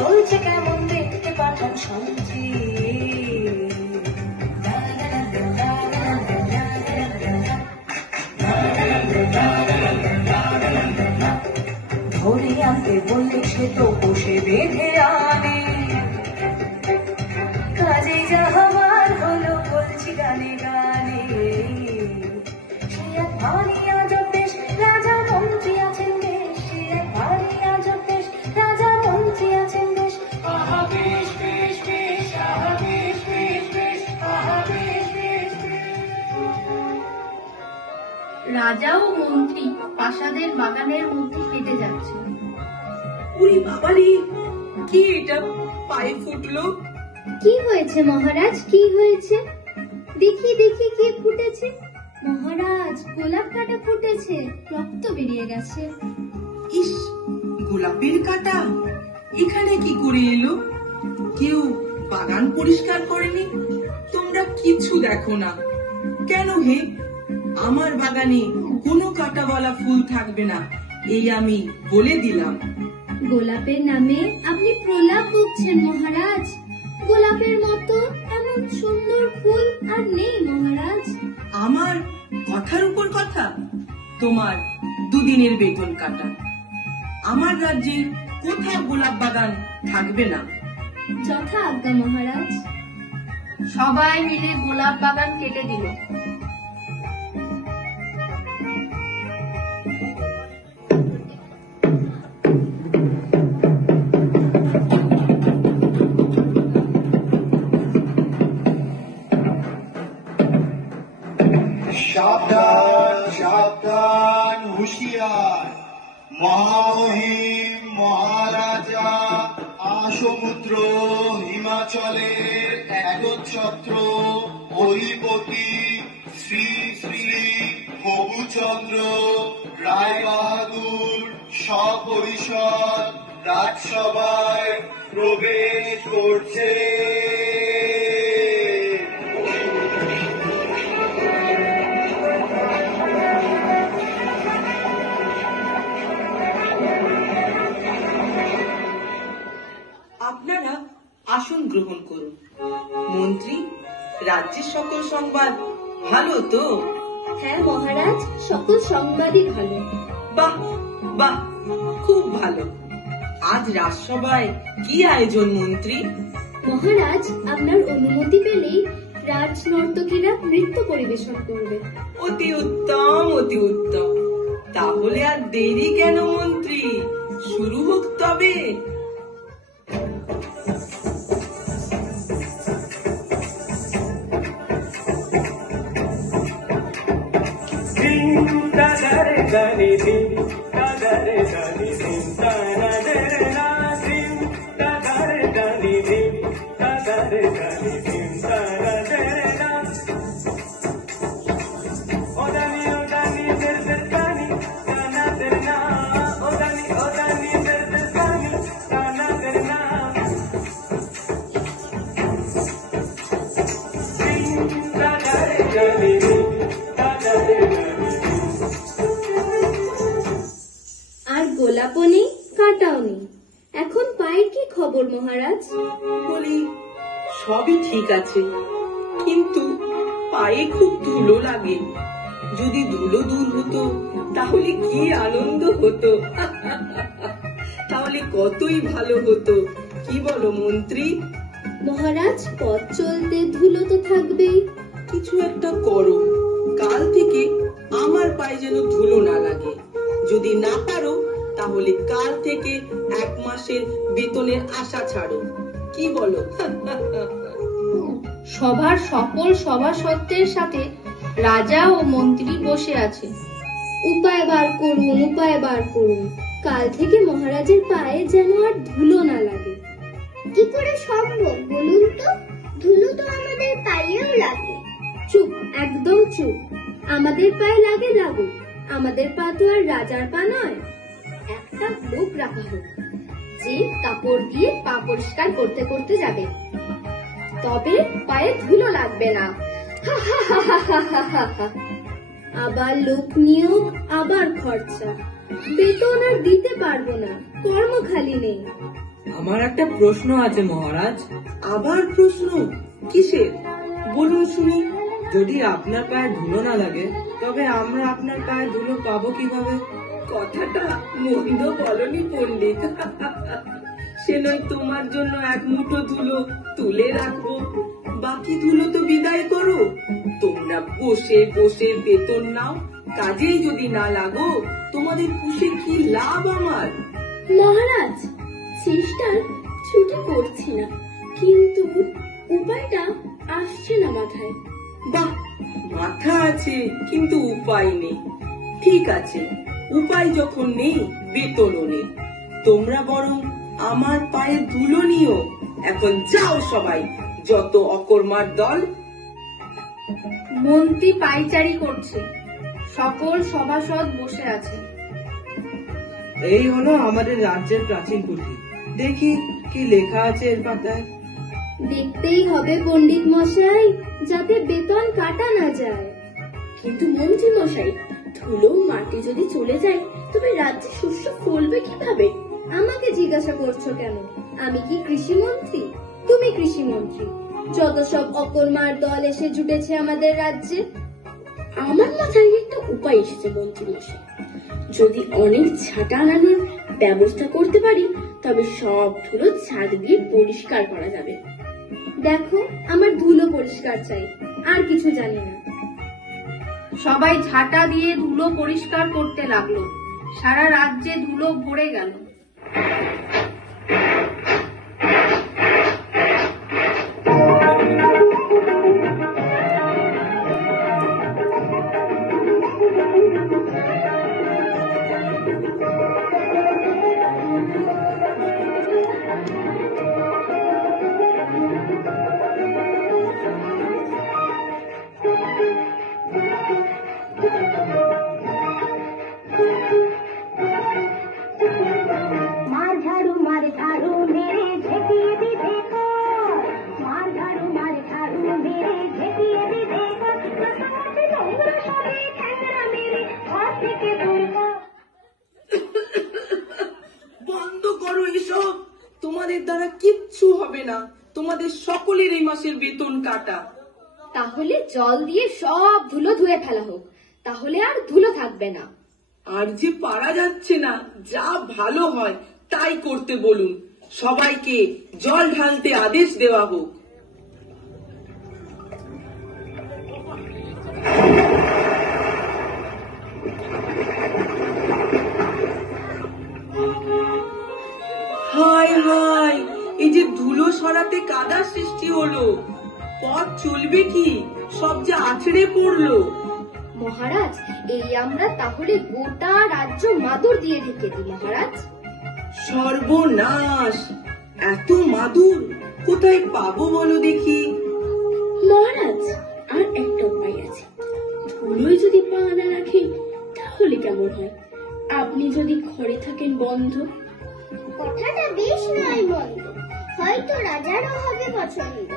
চলছে কেমন দেখতে পাঠান শান্তি। ধরে আনতে বললে সে তো বসে বেঁধে আনে, কাজে যাহাবার হলো বলছি গানে গানে। সে এক ভারী আজব দেশ, রাজা মন্ত্রী আছেন বেশ, সে এক ভারী আজব দেশ, রাজা মন্ত্রী আছেন বেশ। আহা বেশ বেশ বেশ, আহা বেশ বেশ বেশ, আহা বেশ বেশ বেশ। রাজা ও মন্ত্রী প্রাসাদের বাগানের মধ্যে হেঁটে যাচ্ছে। ওরে বাবারে, কি এটা পায়ে ফুটলো? কি হয়েছে মহারাজ, কি হয়েছে? দেখি দেখি কি ফুটেছে। মহারাজ, গোলাপ কাঁটা ফুটেছে, রক্ত বেরিয়ে গেছে। ইস, গোলাপের কাঁটা এখানে কি করে এলো? কেউ বাগান পরিষ্কার করেনি? তোমরা কিছু দেখো না কেন হে? আমার বাগানে কোনো কাঁটাওয়ালা ফুল থাকবে না, এই আমি বলে দিলাম। গোলাপের নামে আপনি প্রলাপ বকছেন মহারাজ। গোলাপের মতো এমন সুন্দর ফুল আর নেই মহারাজ। আমার কথার উপর কথা? তোমার দুদিনের বেতন কাটা। আমার রাজ্যে কোথাও গোলাপ বাগান থাকবে না। যথা আজ্ঞা মহারাজ। সবাই মিলে গোলাপ বাগান কেটে দিল। সাবধান সাবধান, হুঁশিয়ার! মহামহিম মহারাজা আসমুদ্র হিমাচলের একচ্ছত্র অধিপতি শ্রী শ্রী হবুচন্দ্র রায় বাহাদুর সপরিষদ রাজসভায় প্রবেশ করছে। আপনারা আসন গ্রহণ করুন। মন্ত্রী, রাজ্যের সকল সংবাদ ভালো তো? হ্যাঁ মহারাজ, সকল সংবাদই ভালো। বাহ বাহ, খুব ভালো। আজ রাজসভায় কি আয়োজন মন্ত্রী? মহারাজ, আপনার অনুমতি পেলেই রাজ নর্তকীরা নৃত্য পরিবেশন করবে। অতি উত্তম, অতি উত্তম। তাহলে আর দেরি কেন মন্ত্রী, শুরু হোক তবে। আর গোলাপও নেই, কাঁটাও নেই। এখন পায়ের কি খবর মহারাজ? বলি, সবই ঠিক আছে, কিন্তু পায়ে খুব ধুলো লাগে। যদি ধুলো দূর হতো তাহলে কি আনন্দ হতো। তাহলে কতই ভালো হতো, কি বলো মন্ত্রী? মহারাজ, পথ চলতে ধুলো তো থাকবেই। কিছু একটা করো, কাল থেকে আমার পায়ে যেন ধুলো না লাগে। যদি না পারো তাহলে কাল থেকে 1 মাসের বেতনের আশা ছাড়ো, কি বলো? সভার সকল সভাসদের সাথে রাজা ও মন্ত্রী বসে আছে। উপায় বার করুন, উপায় বার করুন। কাল থেকে মহারাজের পায়ে যেন আর ধুলো না লাগে। কি করে সম্ভব বলুন তো? ধুলো তো আমাদের পায়েও লাগে। চুপ, একদম চুপ। আমাদের পায়ে লাগে লাগুক, আমাদের পা তো আর রাজার পা নয়। একটা লোক রাখা হোক, যে কাপড় দিয়ে পা পরিষ্কার করতে করতে যাবে, তবে পায়ে ধুলো লাগবে না। আবার লোক নিয়োগ, আবার খরচা, বেতন আর দিতে পারবো না, কর্ম খালি নেই। আমার একটা প্রশ্ন আছে মহারাজ। আবার প্রশ্ন? কিসের? বলুন শুনি। যদি আপনার পায়ে ধুলো না লাগে তবে আমরা আপনার পায়ে ধুলো পাবো কিভাবে? কথাটা মন্দ বলনি পণ্ডিত। সে নয় তোমার জন্য এক মুঠো ধুলো তুলে রাখবো, বাকি ধুলো তো বিদায় করো। তোমরা বসে বসে বেতন নাও, কাজেই যদি না লাগো তোমাদের পুষে কি লাভ আমার? মহারাজ, চেষ্টার ছুটি করছি না, কিন্তু উপায়টা আসছে না মাথায়। বাহ, মাথা আছে কিন্তু উপায় নেই। ঠিক আছে, উপায় যখন নেই বেতনও নেই, তোমরা বরং আমার পায়ে ধুলো নিও। এখন যাও সবাই, যত অকর্মার দল। মন্ত্রী পাইচারি করছে, সকল সভাসদ বসে আছে। এই হলো আমাদের রাজ্যের প্রাচীন পুঁথি। দেখি কি লেখা আছে এর পাতায়। দেখতেই হবে পণ্ডিত মশাই, যাতে বেতন কাটা না যায়। কিন্তু মন্ত্রী মশাই, ধুলো মাটি যদি চলে যায় তবে রাজ্যে শস্য ফলবে কিভাবে? আমাকে জিজ্ঞাসা করছো কেন? আমি কি কৃষি মন্ত্রী? তুমি কৃষি মন্ত্রী। যত সব অকর্মার দল এসে জুটেছে আমাদের রাজ্যে। আমার মাথায় একটা উপায় এসেছে মন্ত্রী মশাই। যদি অনেক ছাটা আনানোর ব্যবস্থা করতে পারি তবে সব ধুলো ছাদ দিয়ে পরিষ্কার করা যাবে। দেখো, আমার ধুলো পরিষ্কার চাই, আর কিছু জানি না। সবাই ঝাঁটা দিয়ে ধুলো পরিষ্কার করতে লাগলো। সারা রাজ্যে ধুলো ভরে গেল। मार झाड़ू मेरे झेकिए भी देखो, मार झाड़ू मेरे झेकिए भी देखो, कसमत নোংরা সবে ঠ্যাংরা মেরে ঘর থেকে দূর কর। বন্ধ করো এসব, তোমাদের দ্বারা কিচ্ছু হবে না। তোমাদের সকলের এই মাসের বেতন কাটা। তাহলে জল দিয়ে সব ধুলো ধুয়ে ফেলা হোক, তাহলে আর ধুলো থাকবে না। আর যে পারা যাচ্ছে না, যা ভালো হয় তাই করতে বলুন। সবাইকে জল ঢালতে আদেশ দেওয়া হোক। হায় হায়, এই যে ধুলো সরাতে কাদা সৃষ্টি হলো, পথ চলবে কি? সব যে আছড়ে পড়লো। মহারাজ, এই আমরা তাহলে গোটা রাজ্য মাদুর দিয়ে ঢেকে দিই মহারাজ। সর্বনাশ! এত মাদুর কোথায় পাবো বলো দেখি? মহারাজ, আর একটা উপায় আছে। ধুলোয় যদি পা না রাখেন তাহলে কেমন হয়? আপনি যদি ঘরে থাকেন বন্ধ। কথাটা বেশ নয় মন্দ, হয়তো রাজারও হবে পছন্দ।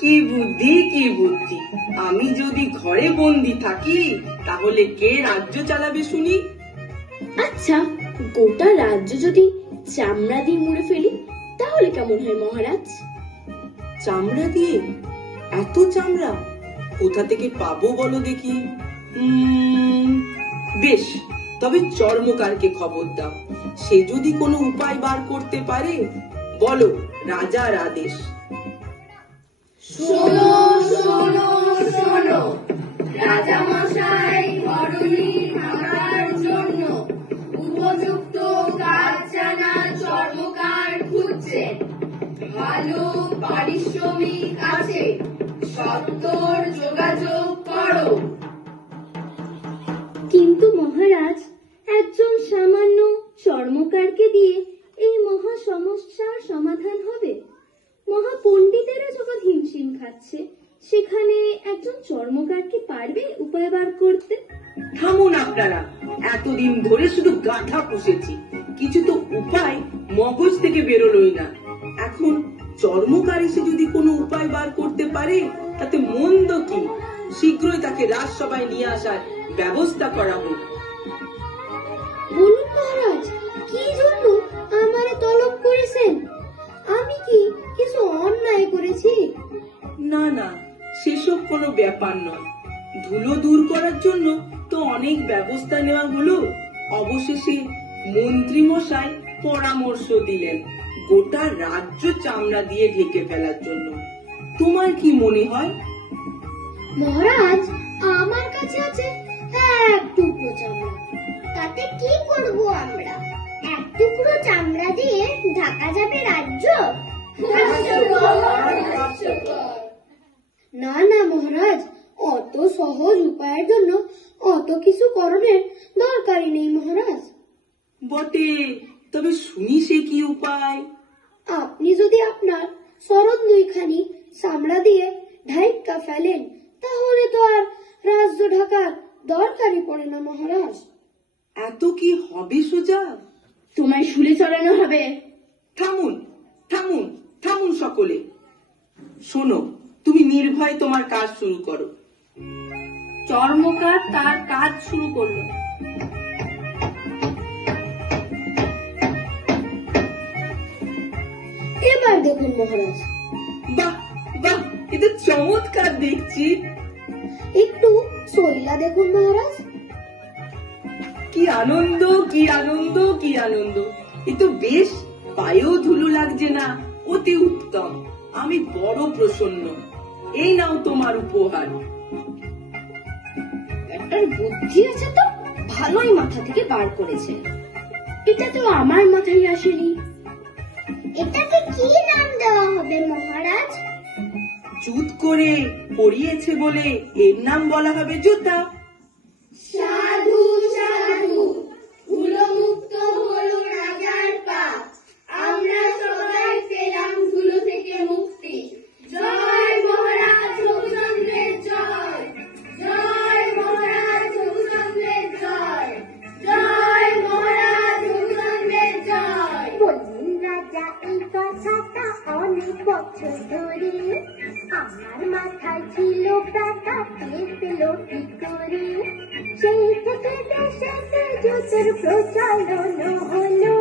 কি বুদ্ধি, কি বুদ্ধি! আমি যদি ঘরে বন্দি থাকি তাহলে কে রাজ্য চালাবে শুনি? আচ্ছা, গোটা রাজ্য যদি চামড়া দিয়ে মুড়ে ফেলি তাহলে কেমন হয় মহারাজ? চামড়া দিয়ে? এত চামড়া কোথা থেকে পাবো বলো দেখি? বেশ, তবে চর্মকারকে খবর দাও। সে যদি কোনো উপায় বার করতে পারে, বলো রাজার আদেশ। শোনো শোনো শোনো, রাজা মশাই ধরনী ভাঙার জন্য উপযুক্ত কাজ জানা চর্মকার খুঁজছেন। ভালো পারিশ্রমিক আছে, সত্বর যোগাযোগ করো। কিন্তু মহারাজ, একজন সামান্য চর্মকারকে দিয়ে এই মহা সমস্যার সমাধান হবে? মহাপণ্ডিতেরা যখন হিমশিম খাচ্ছে, সেখানে একজন চর্মকার কি পারবে উপায় বার করতে? থামুন আপনারা, এতদিন ধরে শুধু গাধা পুষেছি, কিছু তো উপায় মগজ থেকে বেরোলোই না। এখন চর্মকার এসে যদি কোনো উপায় বার করতে পারে তাতে মন্দ কি? শীঘ্রই তাকে রাজসভায় নিয়ে আসার ব্যবস্থা করা হোক। বলুন মহারাজ, কি জন্য আমারে তলব করেছেন? আমি কি কিছু অন্যায় করেছি? না না, সেসব কোনো ব্যাপার নয়। ধুলো দূর করার জন্য তো অনেক ব্যবস্থা নেওয়া হলো। অবশেষে মন্ত্রী মশাই পরামর্শ দিলেন গোটা রাজ্য চামড়া দিয়ে ঢেকে ফেলার জন্য। তোমার কি মনে হয়? মহারাজ, আমার কাছে আছে এক টুকরো চামড়া। তাতে কি করব আমরা? এক টুকরো চামড়া দিয়ে ঢাকা যাবে রাজ্য? না না মহারাজ, অত সহজ উপায়ের জন্য অত কিছু করণের দরকারই নেই মহারাজ। বটে, তবে শুনি সে কি উপায়? আপনি যদি আপনার শরৎ দুইখানি চামড়া দিয়ে ঢাইকা ফেলেন, তাহলে তো আর রাজ্য ঢাকার দরকারই পড়ে না মহারাজ। এত কি হবে সোজা? তোমায় শুলে চড়ানো হবে। থামুন থামুন থামুন সকলে। শোনো, তুমি নির্ভয় তোমার কাজ শুরু করো। চর্মকার তার কাজ শুরু করলো। এবার দেখুন মহারাজ, বাহ বাহ, এটা চমৎকার দেখছি। একটু সইলা দেখুন মহারাজ। কি আনন্দ, কি আনন্দ, কি আনন্দ! এ তো বেশ, পায়েও ধুলো লাগছে না। অতি উত্তম, আমি বড় প্রসন্ন। এই নাও তোমার উপহার। একটার বুদ্ধি আছে তো ভালোই মাথা থেকে বার করেছে। এটা তো আমার মাথায় আসেনি। এটাকে কি নাম দেওয়া হবে মহারাজ? জুত করে পরিয়েছে বলে এর নাম বলা হবে জুতা। সাধু সাধু, ধুলো মুক্ত হলো রাজার পা। আমরা সবাই পেলাম ধুলো থেকে মুক্তি। জয় মহারাজ রঘুচন্দ্রের জয়, জয় মহারাজ রঘুচন্দ্রের জয়, জয় মহারাজ রঘুচন্দ্রের জয়। বললেন রাজা এই কথাটা অনেক বছর ধরে, আমার মাথায় ছিল ব্যথা, পেল কি করে। সেই থেকে দেশেতে জুতের প্রচলন হলো।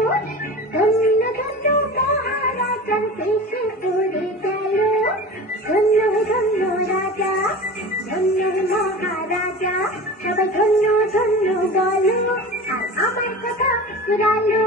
ধন্য ধন্য মহারাজার দেশে পড়ে গেল। ধন্য ধন্য রাজা, ধন্য মহারাজা, সবাই ধন্য ধন্য বলো। আর আমার কথা ফুরালো।